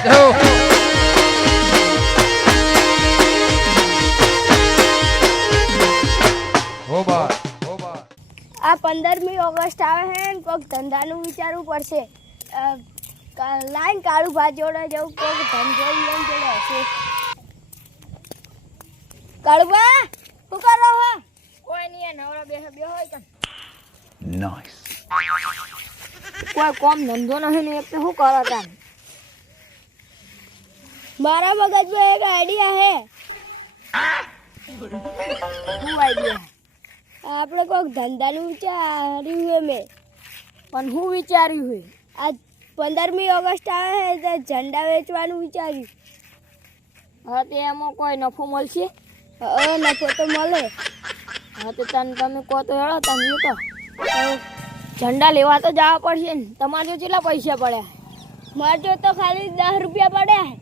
આ 15મી ઓગસ્ટ આવે છે ને કોઈક ધંધાનું વિચારવું પડશે. લાઈન કાળું ભાત જોડે જવું કોઈક ધંધો જોડે હશે. કાળુબા શું કરો હો? કોઈ નહીં, નવરા બેહો હોય કે નાઈસ. કોઈ કોમ ધંધો નહીં ને એટલે શું કરો તા? મારા મગજમાં એક આઈડિયા હે. શું આઈડિયા? આપણે કોઈક ધંધાનું વિચાર્યું હોય મેં. પણ શું વિચાર્યું હોય? આ 15મી ઓગસ્ટ આવે છે તો ઝંડા વેચવાનું વિચાર્યું. હા, તે એમાં કોઈ નફો મળશે? નફો તો મળે. હા, તો તમે કહો તો હેળો તમે કહો. ઝંડા લેવા તો જવા પડશે ને. તમારે જો કેટલા પૈસા પડ્યા? મારે જો તો ખાલી 10 રૂપિયા પડ્યા.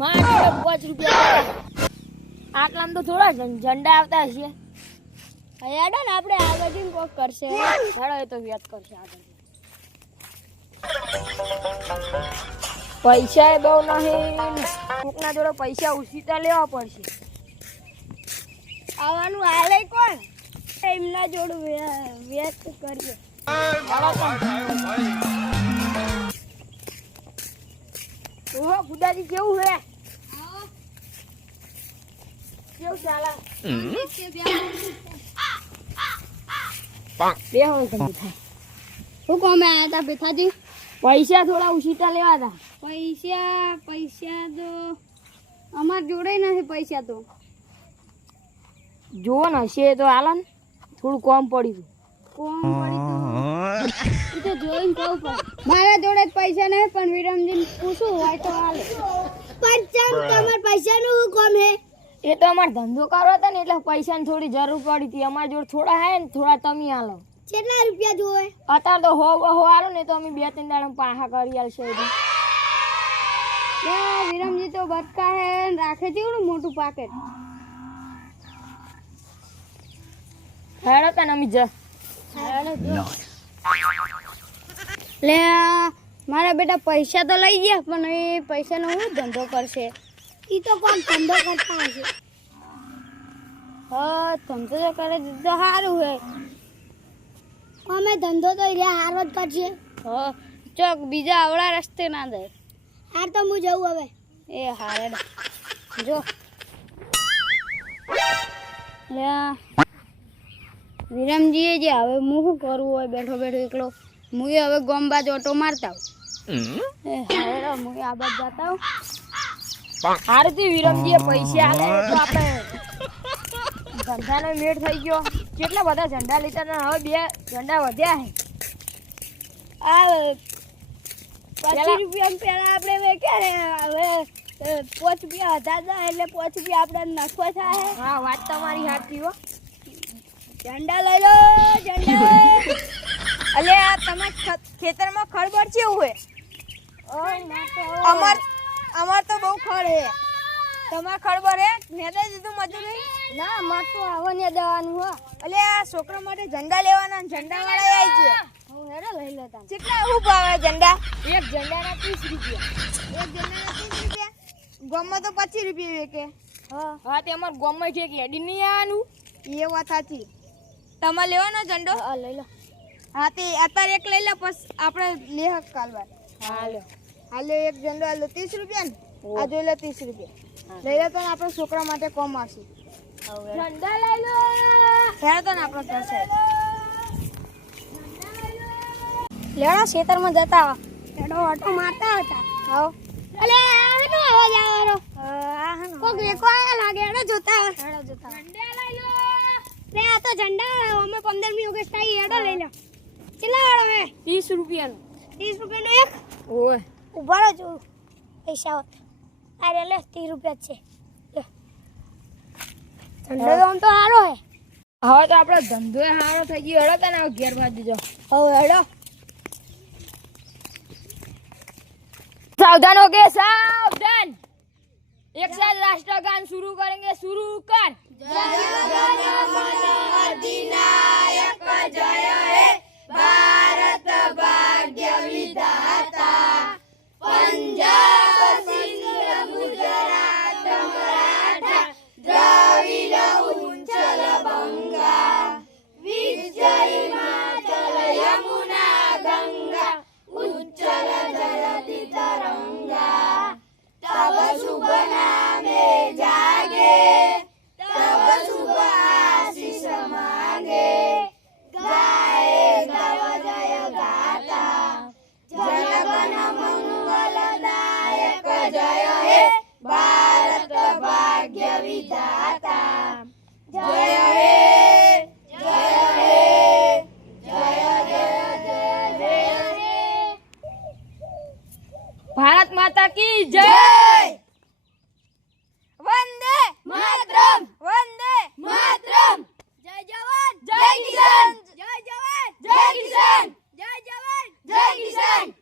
મારે જો 5 રૂપિયા પડ્યા. આટલામાં તો થોડા ઝંડા આવતા હશે. હેડો ને આપણે આગળ જઈને કોક કરશે. હેડો એ તો વ્યાજ કરશે આગળ. પૈસા એ બહુ નહીં, કોકના જોડે પૈસા ઉછીતા લેવા પડશે. આવવાનું હાલે કોણ? એમના જોડે વ્યાજ કરીએ. ઓહો ગુદાજી કેવું હે? કેવું ચાલે? શું કોમે આયા તા બેઠાજી? પૈસા થોડા ઉછીટા લેવા હતા. પૈસા તો અમાર જોડે નથી. પૈસા તો જોવો ને હશે તો હાલ ને. થોડું કોમ પડ્યું. તો જોઈને કહું પડે. મારા જોડે જ પૈસા નહીં, પણ વિરમજીને પૂછું હોય તો હાલે. પણ તમારા પૈસાનું શું કામ હે? એ તો અમારે ધંધો કરવો હતો ને એટલે પૈસાની થોડી જરૂર પડી હતી. અમારા જોડે થોડા હે ને, થોડા તમે હાલો. કેટલા રૂપિયા જોવે? અત્યારે તો હો હાલો ને તો અમે 2-3 દાડા પાહા કરી આલશે. વિરમજી તો બટકા હે રાખે છે ને મોટું પાકેટ. હેડો તને અમે જા. લે મારા બેટા પૈસા તો લઈ ગયા, પણ એ પૈસાનો શું ધંધો કરશે? એ તો કોણ ધંધો કરતા હશે. હા, ધંધો તો કરે તો સારું હે. અમે ધંધો તો હારો જ કરશે. હા, ચોક બીજા આવડા રસ્તે ના દે. હાર તો હું જઉં હવે. એ હારે જો લે વિરમજીએ જે હવે હું શું કરવું હોય બેઠો એકલો. હું હવે ગોમબાજ ઓટો મારતા હું. એ હારે હું આ બાજ જતા હું. હારથી વિરમજીએ પૈસા આલે તો આપણે ધંધાનો મેળ થઈ ગયો. કેટલા બધા ઝંડા લીધા ને હવે 2 ઝંડા વધ્યા છે. આ 25 રૂપિયા પેલા આપણે વેચ્યા હવે 5 રૂપિયા હતા એટલે 5 રૂપિયા આપણે નફો થાય. હા, વાત તમારી સાચી હો. ઝંડા લઈ લો ઝંડા. અલે આ તમે ખેતરમાં ખડબડ કેવું હે? અમાર તો બહુ ખડ હે. તમાર ખડબડ હે? મેદે દીધું મજૂરી? ના, માર તો આવો ને દેવાનું હો. અલે આ છોકરા માટે ઝંડા લેવાના, ઝંડા વાળા આવી છે. હું હેડો લઈ લેતા. કેટલા હું ભાવે ઝંડા? એક ઝંડાના 30 રૂપિયા. એક ઝંડાના 30 રૂપિયા? ગોમમાં તો 25 રૂપિયા વેકે. હા, તે અમાર ગોમમાં છે કે હેડી નહીં આવવાનું. એ વાત સાચી. તમારે લેવાનો ઝંડો? હા, લઈ લો. હા, તે અત્યારે એક લઈ લે, પછી આપણે લેહ કાલવાર. હા લો. હાલે એક ઝંડો હાલો 30 રૂપિયા ને? આ જોઈ લો 30 રૂપિયા. લઈ લો તો આપણે છોકરા માટે કોમ આવશે. ઝંડા લઈ લો. ફેર તો ને આપણો થશે. લેડો ખેતરમાં જતા લેડો ઓટો મારતા હતા. હા. અલે આનો અવાજ આવવાનો. કોક વેકો આયા લાગે. એડો જોતા. ઝંડા લઈ લો. લે આ તો ઝંડા અમે 15મી ઓગસ્ટ આવી. એડો લઈ લો. કેટલા વાળો મે? 30 રૂપિયાનો. 30 રૂપિયાનો એક? ઓય. ઉભા રહો જો. પૈસા અરે લે 30 રૂપિયા છે. ધંધો આમ તો સારો હે. હવે તો આપણો ધંધો સારો થઈ ગયો. હેડો તને ઘેર બાજુ જો. હવે હેડો. सावधान हो गए सावधान। एक साथ राष्ट्रगान शुरू करेंगे, शुरू कर। जय जन मन अधिनायक जय हे भारत भाग्य विधाता पंजाब વિધાતા જય હે જય હે જય જય જય જય હે ભારત માતા કી જય વંદે માતરમ વંદે માતરમ જય જવાન જય કિસાન જય જવાન જય કિસાન જય જવાન જય કિસાન